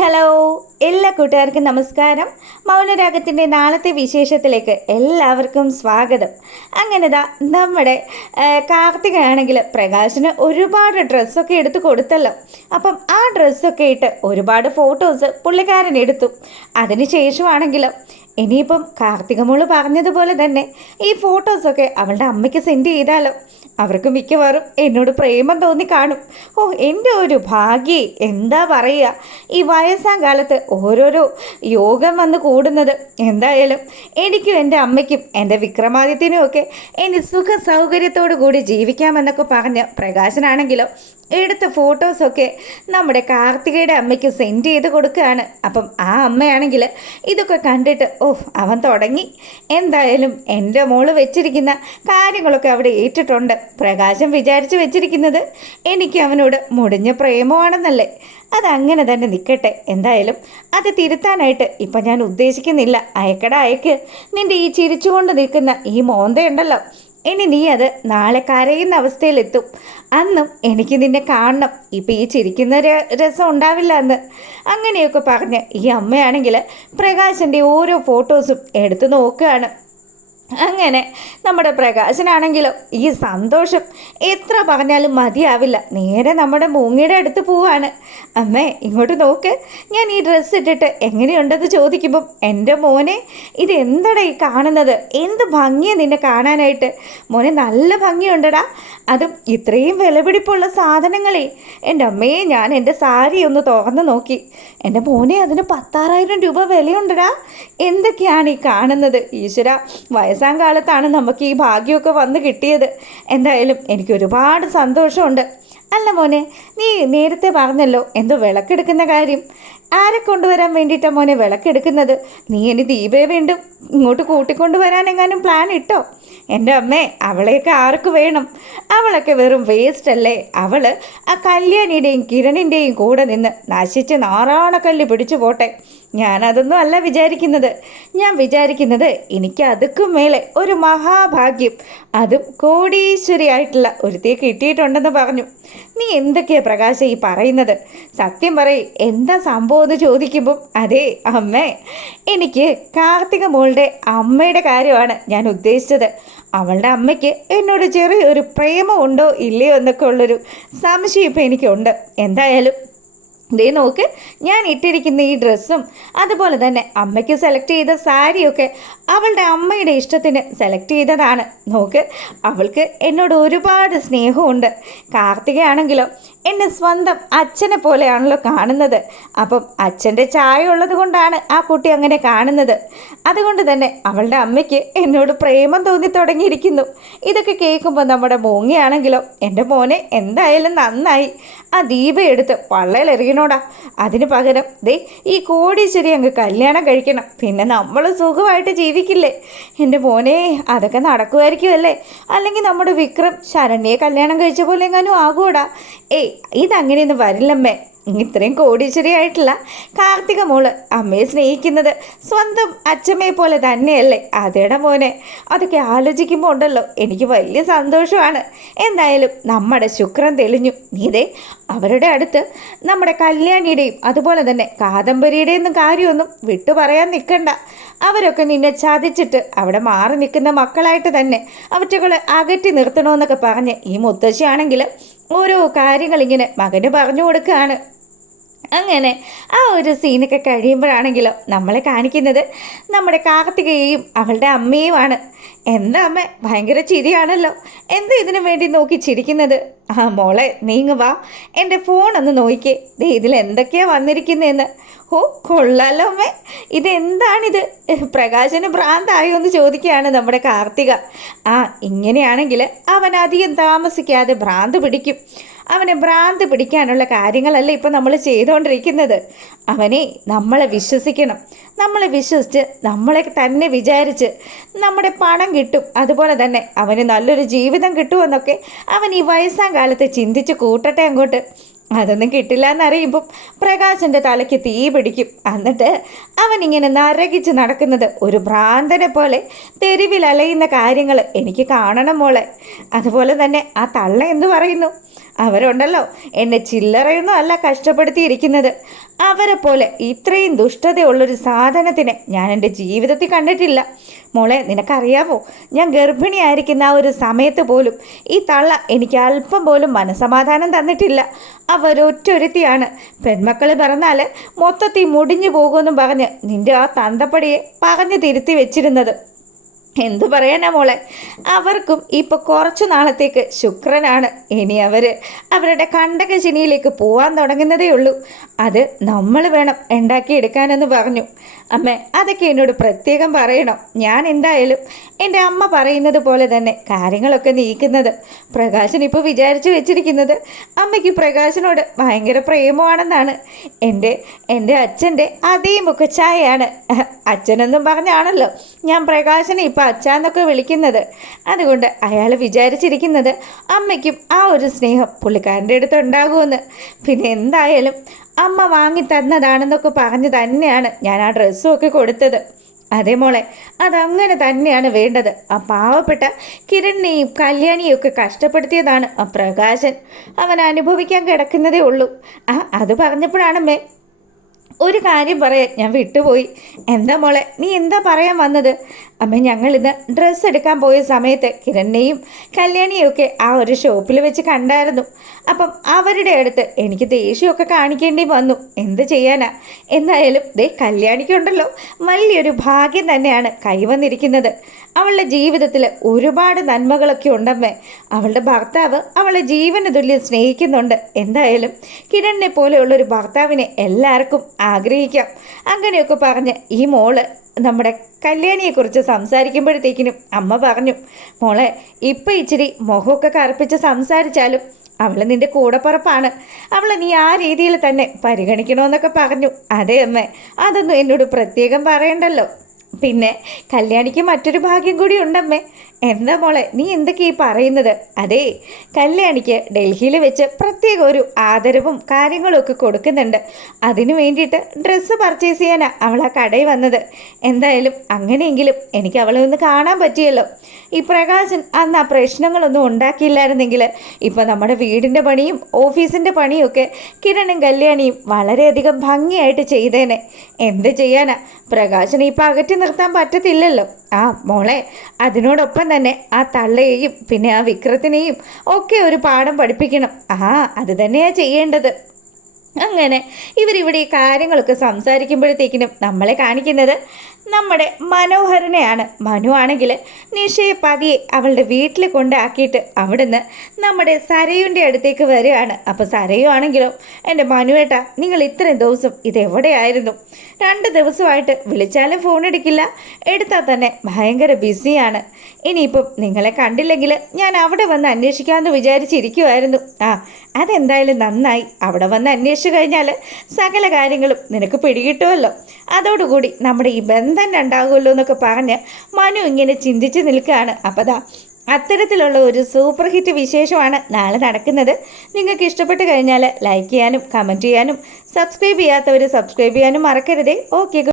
Hello എല്ലാ കൂട്ടുകാർക്കും നമസ്കാരം. മൗനരാഗത്തിൻ്റെ നാളത്തെ വിശേഷത്തിലേക്ക് എല്ലാവർക്കും സ്വാഗതം. അങ്ങനെതാ നമ്മുടെ കാർത്തികയാണെങ്കിൽ പ്രകാശിന് ഒരുപാട് ഡ്രസ്സൊക്കെ എടുത്ത് കൊടുത്തല്ലോ. അപ്പം ആ ഡ്രസ്സൊക്കെ ഇട്ട് ഒരുപാട് ഫോട്ടോസ് പുള്ളിക്കാരൻ എടുത്തു. അതിന് ശേഷമാണെങ്കിലും ഇനിയിപ്പം കാർത്തികമോള് പറഞ്ഞതുപോലെ തന്നെ ഈ ഫോട്ടോസൊക്കെ അവളുടെ അമ്മയ്ക്ക് സെൻഡ് ചെയ്താലോ. അവർക്ക് മിക്കവാറും എന്നോട് പ്രേമം തോന്നി കാണും. ഓ, എൻ്റെ ഒരു ഭാഗ്യേ, എന്താ പറയുക, ഈ വയസ്സാം കാലത്ത് ഓരോരോ യോഗം വന്ന് കൂടുന്നത്. എന്തായാലും എനിക്കും എൻ്റെ അമ്മയ്ക്കും എൻ്റെ വിക്രമാദിത്യനും ഒക്കെ ഇനി സുഖ സൗകര്യത്തോടു കൂടി ജീവിക്കാമെന്നൊക്കെ പറഞ്ഞ് പ്രകാശനാണെങ്കിലോ എടുത്ത ഫോട്ടോസൊക്കെ നമ്മുടെ കാർത്തികയുടെ അമ്മയ്ക്ക് സെൻഡ് ചെയ്ത് കൊടുക്കുകയാണ്. അപ്പം ആ അമ്മയാണെങ്കിൽ ഇതൊക്കെ കണ്ടിട്ട് അവൻ തുടങ്ങി. എന്തായാലും എൻ്റെ മോള് വെച്ചിരിക്കുന്ന കാര്യങ്ങളൊക്കെ അവിടെ ഏറ്റിട്ടുണ്ട്. പ്രകാശം വിചാരിച്ച് വെച്ചിരിക്കുന്നത് എനിക്ക് അവനോട് മുടിഞ്ഞ പ്രേമമാണെന്നല്ലേ. അതങ്ങനെ തന്നെ നിൽക്കട്ടെ. എന്തായാലും അത് തിരുത്താനായിട്ട് ഇപ്പം ഞാൻ ഉദ്ദേശിക്കുന്നില്ല. അയക്കടാ അയക്ക്. നിൻ്റെ ഈ ചിരിച്ചുകൊണ്ട് നിൽക്കുന്ന ഈ മോന്തയുണ്ടല്ലോ, ഇനി നീ അത് നാളെ കരയുന്ന അവസ്ഥയിലെത്തും. അന്നും എനിക്ക് നിന്നെ കാണണം. ഇപ്പം ഈ ചിരിക്കുന്ന രസം ഉണ്ടാവില്ല എന്ന് അങ്ങനെയൊക്കെ പറഞ്ഞ് ഈ അമ്മയാണെങ്കിൽ പ്രകാശൻ്റെ ഓരോ ഫോട്ടോസും എടുത്തു നോക്കുകയാണ്. അങ്ങനെ നമ്മുടെ പ്രകാശനാണെങ്കിലോ ഈ സന്തോഷം എത്ര പറഞ്ഞാലും മതിയാവില്ല. നേരെ നമ്മുടെ മൂങ്ങയുടെ അടുത്ത് പോവാണ്. അമ്മേ, ഇങ്ങോട്ട് നോക്ക്, ഞാൻ ഈ ഡ്രസ്സ് ഇട്ടിട്ട് എങ്ങനെയുണ്ടെന്ന് ചോദിക്കുമ്പം എൻ്റെ മോനെ, ഇതെന്തടാ ഈ കാണുന്നത്? എന്ത് ഭംഗിയാണ് നിന്നെ കാണാനായിട്ട്. മോനെ, നല്ല ഭംഗിയുണ്ടടാ. അതും ഇത്രയും വിലപിടിപ്പുള്ള സാധനങ്ങളെ. എൻ്റെ അമ്മയെ, ഞാൻ എൻ്റെ സാരി ഒന്ന് തുറന്ന് നോക്കി. എൻ്റെ മോനെ, അതിന് 10,000 രൂപ വിലയുണ്ടടാ. എന്തൊക്കെയാണ് ഈ കാണുന്നത്? ഈശ്വര, വയസ്സാം കാലത്താണ് നമുക്ക് ഈ ഭാഗ്യമൊക്കെ വന്ന് കിട്ടിയത്. എന്തായാലും എനിക്ക് ഒരുപാട് സന്തോഷമുണ്ട്. അല്ല മോനെ, നീ നേരത്തെ പറഞ്ഞല്ലോ എന്തോ വിളക്കെടുക്കുന്ന കാര്യം. ആരെ കൊണ്ടുവരാൻ വേണ്ടിയിട്ടാണ് മോനെ വിളക്കെടുക്കുന്നത്? നീ ഇനി ദീപയെ വീണ്ടും ഇങ്ങോട്ട് കൂട്ടിക്കൊണ്ടുവരാനെങ്ങാനും പ്ലാൻ ഇട്ടോ? എൻ്റെ അമ്മേ, അവളെയൊക്കെ ആർക്ക് വേണം? അവളൊക്കെ വെറും വേസ്റ്റ് അല്ലേ. അവൾ ആ കല്യാണിയുടെയും കിരണിൻ്റെയും കൂടെ നിന്ന് നശിച്ച് നാറാണക്കല്ല് പിടിച്ചു പോട്ടെ. ഞാനതൊന്നും അല്ല വിചാരിക്കുന്നത്. ഞാൻ വിചാരിക്കുന്നത് എനിക്ക് അതുക്കും മേലെ ഒരു മഹാഭാഗ്യം, അതും കോടീശ്വരിയായിട്ടുള്ള ഒരുത്തിയെ കിട്ടിയിട്ടുണ്ടെന്ന് പറഞ്ഞു. നീ എന്തൊക്കെയാ പ്രകാശ ഈ പറയുന്നത്? സത്യം പറയും, എന്താ സംഭവം എന്ന് ചോദിക്കുമ്പം, അതേ അമ്മേ, എനിക്ക് കാർത്തിക മോളുടെ അമ്മയുടെ കാര്യമാണ് ഞാൻ ഉദ്ദേശിച്ചത്. അവളുടെ അമ്മയ്ക്ക് എന്നോട് ചെറിയൊരു പ്രേമമുണ്ടോ ഇല്ലയോ എന്നൊക്കെ ഉള്ളൊരു സംശയം ഇപ്പം എനിക്കുണ്ട്. എന്തായാലും ദേ നോക്ക്, ഞാൻ ഇട്ടിരിക്കുന്ന ഈ ഡ്രസ്സും അതുപോലെ തന്നെ അമ്മയ്ക്ക് സെലക്ട് ചെയ്ത സാരിയൊക്കെ അവളുടെ അമ്മയുടെ ഇഷ്ടത്തിന് സെലക്ട് ചെയ്തതാണ്. നോക്ക്, അവൾക്ക് എന്നോട് ഒരുപാട് സ്നേഹമുണ്ട്. കാർത്തികയാണെങ്കിലോ എന്നെ സ്വന്തം അച്ഛനെ പോലെയാണല്ലോ കാണുന്നത്. അപ്പം അച്ഛൻ്റെ ചായ ഉള്ളത് കൊണ്ടാണ് ആ കുട്ടി അങ്ങനെ കാണുന്നത്. അതുകൊണ്ട് തന്നെ അവളുടെ അമ്മയ്ക്ക് എന്നോട് പ്രേമം തോന്നി തുടങ്ങിയിരിക്കുന്നു. ഇതൊക്കെ കേൾക്കുമ്പോൾ നമ്മുടെ മൂങ്ങയാണെങ്കിലോ, എൻ്റെ മോനെ, എന്തായാലും നന്നായി. ആ ദീപ എടുത്ത് പള്ളയിലെറിയണോടാ. അതിന് പകരം ദേ ഈ കോടീശ്വരി അങ്ങ് കല്യാണം കഴിക്കണം. പിന്നെ നമ്മൾ സുഖമായിട്ട് ജീവിക്കില്ലേ? എൻ്റെ മോനെ, അതൊക്കെ നടക്കുമായിരിക്കുമല്ലേ? അല്ലെങ്കിൽ നമ്മുടെ വിക്രം ശരണ്യെ കല്യാണം കഴിച്ച പോലെ എങ്ങാനും ആകൂടാ? ഏയ്, ഇതങ്ങനെയൊന്നും വരില്ലമ്മേ. ഇത്രയും കോടീശ്വരിയായിട്ടുള്ള കാർത്തിക മോള് അമ്മയെ സ്നേഹിക്കുന്നത് സ്വന്തം അച്ഛമ്മയെ പോലെ തന്നെയല്ലേ? അതേടാ മോനെ, അതൊക്കെ ആലോചിക്കുമ്പോൾ ഉണ്ടല്ലോ എനിക്ക് വലിയ സന്തോഷമാണ്. എന്തായാലും നമ്മുടെ ശുക്രൻ തെളിഞ്ഞു. നീതേ അവരുടെ അടുത്ത് നമ്മുടെ കല്യാണിയുടെയും അതുപോലെ തന്നെ കാദംബരിയുടെയൊന്നും കാര്യമൊന്നും വിട്ടു പറയാൻ നിൽക്കണ്ട. അവരൊക്കെ നിന്നെ ചതിച്ചിട്ട് അവിടെ മാറി നിൽക്കുന്ന മക്കളായിട്ട് തന്നെ അവറ്റകളെ അകറ്റി നിർത്തണമെന്നൊക്കെ പറഞ്ഞ് ഈ മുത്തശ്ശിയാണെങ്കിൽ ഓരോ കാര്യങ്ങളിങ്ങനെ മകന് പറഞ്ഞു കൊടുക്കുകയാണ്. അങ്ങനെ ആ ഒരു സീനൊക്കെ കഴിയുമ്പോഴാണെങ്കിലോ നമ്മളെ കാണിക്കുന്നത് നമ്മുടെ കാർത്തികയെയും അവളുടെ അമ്മയുമാണ്. എന്താ അമ്മ, ഭയങ്കര ചിരിയാണല്ലോ. എന്താ ഇതിനു വേണ്ടി നോക്കി ചിരിക്കുന്നത്? ആ മോളെ, നീങ്ങ് വാ, എൻ്റെ ഫോണൊന്ന് നോക്കിക്കേ. ദേ ഇതിൽ എന്തൊക്കെയാണ് വന്നിരിക്കുന്നതെന്ന്. ഓ, കൊള്ളാലോ അമ്മേ, ഇതെന്താണിത്? പ്രകാശന് ഭ്രാന്തായോ എന്ന് ചോദിക്കുകയാണ് നമ്മുടെ കാർത്തിക. ആ, ഇങ്ങനെയാണെങ്കിൽ അവൻ അധികം താമസിക്കാതെ ഭ്രാന്ത് പിടിക്കും. അവനെ ഭ്രാന്ത് പിടിക്കാനുള്ള കാര്യങ്ങളല്ല ഇപ്പം നമ്മൾ ചെയ്തുകൊണ്ടിരിക്കുന്നത്. അവനെ നമ്മളെ വിശ്വസിക്കണം. നമ്മളെ വിശ്വസിച്ച് നമ്മളെ തന്നെ വിചാരിച്ച് നമ്മുടെ പണം കിട്ടും, അതുപോലെ തന്നെ അവന് നല്ലൊരു ജീവിതം കിട്ടുമെന്നൊക്കെ അവൻ ഈ വയസ്സാം കാലത്ത് ചിന്തിച്ച് കൂട്ടട്ടെ അങ്ങോട്ട്. അതൊന്നും കിട്ടില്ല എന്നറിയുമ്പം പ്രകാശൻ്റെ തലയ്ക്ക് തീ പിടിക്കും. എന്നിട്ട് അവനിങ്ങനെ നരകിച്ച് നടക്കുന്നത് ഒരു ഭ്രാന്തനെ പോലെ തെരുവിൽ അലയുന്ന കാര്യങ്ങൾ എനിക്ക് കാണണം മോളെ. അതുപോലെ തന്നെ ആ തള്ള എന്തു പറയുന്നു? അവരുണ്ടല്ലോ എന്നെ ചില്ലറയൊന്നും അല്ല കഷ്ടപ്പെടുത്തിയിരിക്കുന്നത്. അവരെ പോലെ ഇത്രയും ദുഷ്ടതയുള്ളൊരു സാധനത്തിനെ ഞാൻ എൻ്റെ ജീവിതത്തിൽ കണ്ടിട്ടില്ല. മോളെ, നിനക്കറിയാവോ, ഞാൻ ഗർഭിണിയായിരിക്കുന്ന ആ ഒരു സമയത്ത് പോലും ഈ തള്ള എനിക്ക് അല്പം പോലും മനസമാധാനം തന്നിട്ടില്ല. അവരൊറ്റൊരുത്തിയാണ് പെൺമക്കൾ പിറന്നാൽ മൊത്തത്തിൽ മുടിഞ്ഞു പോകുമെന്നും പറഞ്ഞ് നിന്റെ ആ തന്തപ്പടിയെ പറഞ്ഞു തിരുത്തി വെച്ചിരുന്നത്. എന്തു പറയാനാ മോളെ, അവർക്കും ഇപ്പോൾ കുറച്ചു നാളത്തേക്ക് ശുക്രനാണ്. ഇനി അവരുടെ കണ്ടകശനിയിലേക്ക് പോകാൻ തുടങ്ങുന്നതേ ഉള്ളൂ. അത് നമ്മൾ വേണം ഉണ്ടാക്കിയെടുക്കാനെന്ന് പറഞ്ഞു. അമ്മ, അതൊക്കെ എന്നോട് പ്രത്യേകം പറയണം. ഞാൻ എന്തായാലും എൻ്റെ അമ്മ പറയുന്നത് പോലെ തന്നെ കാര്യങ്ങളൊക്കെ നീക്കുന്നത്. പ്രകാശൻ ഇപ്പോൾ വിചാരിച്ചു വെച്ചിരിക്കുന്നത് അമ്മയ്ക്ക് പ്രകാശനോട് ഭയങ്കര പ്രേമമാണെന്നാണ്. എൻ്റെ അച്ഛൻ്റെ അതേ മുഖച്ഛായയാണ്. അച്ഛനെന്നും പറഞ്ഞാണല്ലോ ഞാൻ പ്രകാശനെ ഇപ്പോൾ അച്ഛന്നൊക്കെ വിളിക്കുന്നത്. അതുകൊണ്ട് അയാൾ വിചാരിച്ചിരിക്കുന്നത് അമ്മയ്ക്കും ആ ഒരു സ്നേഹം പുള്ളിക്കാരൻ്റെ അടുത്ത് ഉണ്ടാകുമെന്ന്. പിന്നെ എന്തായാലും അമ്മ വാങ്ങി തന്നതാണെന്നൊക്കെ പറഞ്ഞ് തന്നെയാണ് ഞാൻ ആ ഡ്രസ്സും ഒക്കെ കൊടുത്തത്. അതേ മോളെ, അതങ്ങനെ തന്നെയാണ് വേണ്ടത്. ആ പാവപ്പെട്ട കിരണിനെയും കല്യാണിയും ഒക്കെ കഷ്ടപ്പെടുത്തിയതാണ് ആ പ്രകാശൻ. അവൻ അനുഭവിക്കാൻ കിടക്കുന്നതേ ഉള്ളൂ. അത് പറഞ്ഞപ്പോഴാണമ്മേ ഒരു കാര്യം പറയാൻ ഞാൻ വിട്ടുപോയി. എന്താ മോളെ, നീ എന്താ പറയാൻ വന്നത്? അമ്മ, ഞങ്ങളിന്ന് ഡ്രസ്സ് എടുക്കാൻ പോയ സമയത്ത് കിരണിനെയും കല്യാണിയും ഒക്കെ ആ ഒരു ഷോപ്പിൽ വെച്ച് കണ്ടായിരുന്നു. അപ്പം അവരുടെ അടുത്ത് എനിക്ക് ദേഷ്യമൊക്കെ കാണിക്കേണ്ടി വന്നു. എന്ത് ചെയ്യാനാ? എന്തായാലും കല്യാണിക്കുണ്ടല്ലോ വലിയൊരു ഭാഗ്യം തന്നെയാണ് കൈവന്നിരിക്കുന്നത്. അവളുടെ ജീവിതത്തിൽ ഒരുപാട് നന്മകളൊക്കെ ഉണ്ടമ്മേ. അവളുടെ ഭർത്താവ് അവളെ ജീവന് തുല്യം സ്നേഹിക്കുന്നുണ്ട്. എന്തായാലും കിരണിനെ പോലെയുള്ളൊരു ഭർത്താവിനെ എല്ലാവർക്കും ആഗ്രഹിക്കാം. അങ്ങനെയൊക്കെ പറഞ്ഞ് ഈ മോള് നമ്മുടെ കല്യാണിയെക്കുറിച്ച് സംസാരിക്കുമ്പോഴത്തേക്കിനും അമ്മ പറഞ്ഞു, മോളെ, ഇപ്പം ഇച്ചിരി മുഖമൊക്കെ കറുപ്പിച്ച് സംസാരിച്ചാലും അവൾ നിൻ്റെ കൂടപ്പുറപ്പാണ്. അവളെ നീ ആ രീതിയിൽ തന്നെ പരിഗണിക്കണമെന്നൊക്കെ പറഞ്ഞു. അതെ അമ്മേ, അതൊന്നും എന്നോട് പ്രത്യേകം പറയണ്ടല്ലോ. പിന്നെ കല്യാണിക്ക് മറ്റൊരു ഭാഗ്യം കൂടി ഉണ്ടമ്മേ. എന്താ മോളെ, നീ എന്തൊക്കെയാ ഈ പറയുന്നത്? അതേ, കല്യാണിക്ക് ഡൽഹിയിൽ വെച്ച് പ്രത്യേക ഒരു ആദരവും കാര്യങ്ങളും ഒക്കെ കൊടുക്കുന്നുണ്ട്. അതിനു വേണ്ടിയിട്ട് ഡ്രസ്സ് പർച്ചേസ് ചെയ്യാനാണ് അവൾ ആ കടയിൽ വന്നത്. എന്തായാലും അങ്ങനെയെങ്കിലും എനിക്ക് അവളെ ഒന്ന് കാണാൻ പറ്റിയല്ലോ. ഈ പ്രകാശൻ അന്ന് ആ പ്രശ്നങ്ങളൊന്നും ഉണ്ടാക്കിയില്ലായിരുന്നെങ്കിൽ ഇപ്പം നമ്മുടെ വീടിൻ്റെ പണിയും ഓഫീസിൻ്റെ പണിയും ഒക്കെ കിരണും കല്യാണിയും വളരെയധികം ഭംഗിയായിട്ട് ചെയ്തേനെ. എന്ത് ചെയ്യാനാ, പ്രകാശനെ ഇപ്പം അകറ്റി നിർത്താൻ പറ്റത്തില്ലല്ലോ. മോളെ, അതിനോടൊപ്പം തന്നെ ആ തള്ളയെയും പിന്നെ ആ വിക്രത്തിനെയും ഒക്കെ ഒരു പാഠം പഠിപ്പിക്കണം. അത് തന്നെയാണ് ചെയ്യേണ്ടത്. അങ്ങനെ ഇവരിവിടെ ഈ കാര്യങ്ങളൊക്കെ സംസാരിക്കുമ്പോഴത്തേക്കിനും നമ്മളെ കാണിക്കുന്നത് നമ്മുടെ മനോഹരനെയാണ്. മനു ആണെങ്കിൽ നിഷയെ പതിയെ അവളുടെ വീട്ടിൽ കൊണ്ടാക്കിയിട്ട് അവിടുന്ന് നമ്മുടെ സരയുൻ്റെ അടുത്തേക്ക് വരികയാണ്. അപ്പോൾ സരയു ആണെങ്കിലോ, എൻ്റെ മനുവേട്ടാ, നിങ്ങൾ ഇത്രയും ദിവസം ഇതെവിടെയായിരുന്നു? 2 ദിവസമായിട്ട് വിളിച്ചാലും ഫോൺ എടുക്കില്ല, എടുത്താൽ തന്നെ ഭയങ്കര ബിസിയാണ്. ഇനിയിപ്പം നിങ്ങളെ കണ്ടില്ലെങ്കിൽ ഞാൻ അവിടെ വന്ന് അന്വേഷിക്കാമെന്ന് വിചാരിച്ചിരിക്കുമായിരുന്നു. അതെന്തായാലും നന്നായി. അവിടെ വന്ന് അന്വേഷിച്ചു കഴിഞ്ഞാൽ സകല കാര്യങ്ങളും നിനക്ക് പിടികിട്ടുമല്ലോ. അതോടുകൂടി നമ്മുടെ ഈ ബന്ധം ഉണ്ടാകുമല്ലോ എന്നൊക്കെ പറഞ്ഞ് മനു ഇങ്ങനെ ചിന്തിച്ച് നിൽക്കുകയാണ്. അപ്പോൾ അത്തരത്തിലുള്ള ഒരു സൂപ്പർ ഹിറ്റ് വിശേഷമാണ് നാളെ നടക്കുന്നത്. നിങ്ങൾക്ക് ഇഷ്ടപ്പെട്ട് കഴിഞ്ഞാൽ ലൈക്ക് ചെയ്യാനും കമൻറ്റ് ചെയ്യാനും സബ്സ്ക്രൈബ് ചെയ്യാത്തവർ സബ്സ്ക്രൈബ് ചെയ്യാനും മറക്കരുതേ. ഓക്കെ.